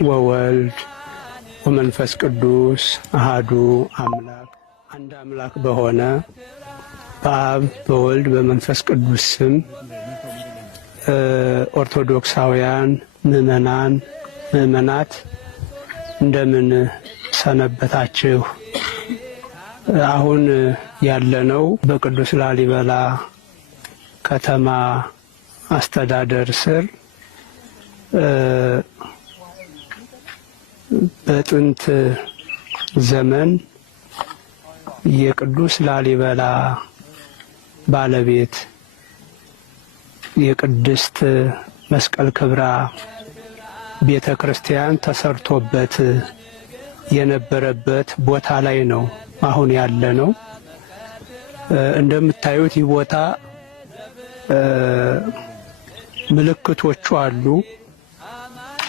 ወወልድ ወመንፈስ ቅዱስ አሃዱ አምላክ አንድ አምላክ በሆነ በአብ በወልድ በመንፈስ ቅዱስ ስም ኦርቶዶክሳውያን ምእመናት እንደምን ሰነበታችሁ? አሁን ያለነው በቅዱስ ላሊበላ ከተማ አስተዳደር ስር በጥንት ዘመን የቅዱስ ላሊበላ ባለቤት የቅድስት መስቀል ክብራ ቤተ ክርስቲያን ተሰርቶበት የነበረበት ቦታ ላይ ነው አሁን ያለነው። እንደምታዩት ይህ ቦታ ምልክቶቹ አሉ።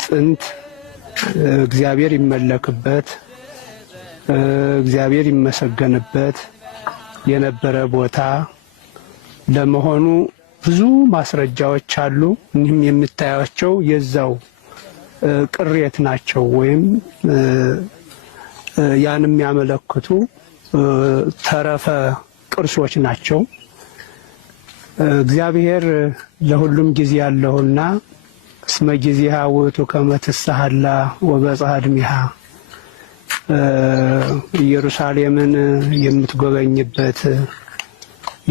ጥንት እግዚአብሔር ይመለክበት እግዚአብሔር ይመሰገንበት የነበረ ቦታ ለመሆኑ ብዙ ማስረጃዎች አሉ። እኒህም የምታያቸው የዛው ቅሬት ናቸው ወይም ያን የሚያመለክቱ ተረፈ ቅርሶች ናቸው። እግዚአብሔር ለሁሉም ጊዜ ያለውና እስመ ጊዜሃ ውእቱ ከመ ትሳሃላ ወበጽሐ ዕድሜሃ ኢየሩሳሌምን የምትጎበኝበት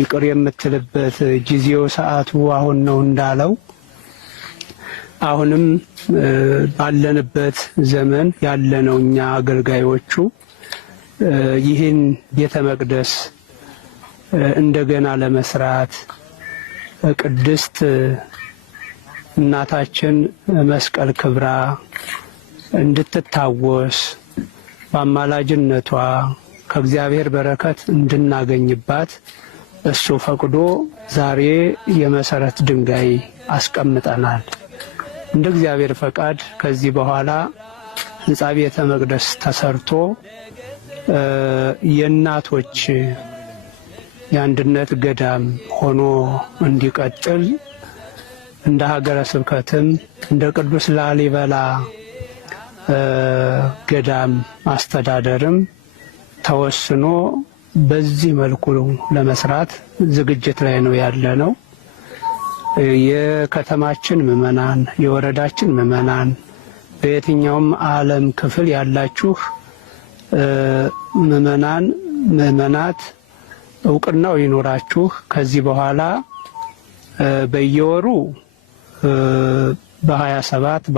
ይቅር የምትልበት ጊዜው ሰዓቱ አሁን ነው እንዳለው አሁንም ባለንበት ዘመን ያለነው እኛ አገልጋዮቹ ይህን ቤተ መቅደስ እንደገና ለመስራት ቅድስት እናታችን መስቀል ክብራ እንድትታወስ በአማላጅነቷ ከእግዚአብሔር በረከት እንድናገኝባት እሱ ፈቅዶ ዛሬ የመሰረት ድንጋይ አስቀምጠናል። እንደ እግዚአብሔር ፈቃድ ከዚህ በኋላ ሕንጻ ቤተ መቅደስ ተሰርቶ የእናቶች የአንድነት ገዳም ሆኖ እንዲቀጥል እንደ ሀገረ ስብከትም እንደ ቅዱስ ላሊበላ ገዳም አስተዳደርም ተወስኖ በዚህ መልኩ ለመስራት ዝግጅት ላይ ነው ያለነው። የከተማችን ምእመናን፣ የወረዳችን ምእመናን፣ በየትኛውም ዓለም ክፍል ያላችሁ ምእመናት እውቅናው ይኖራችሁ። ከዚህ በኋላ በየወሩ በ27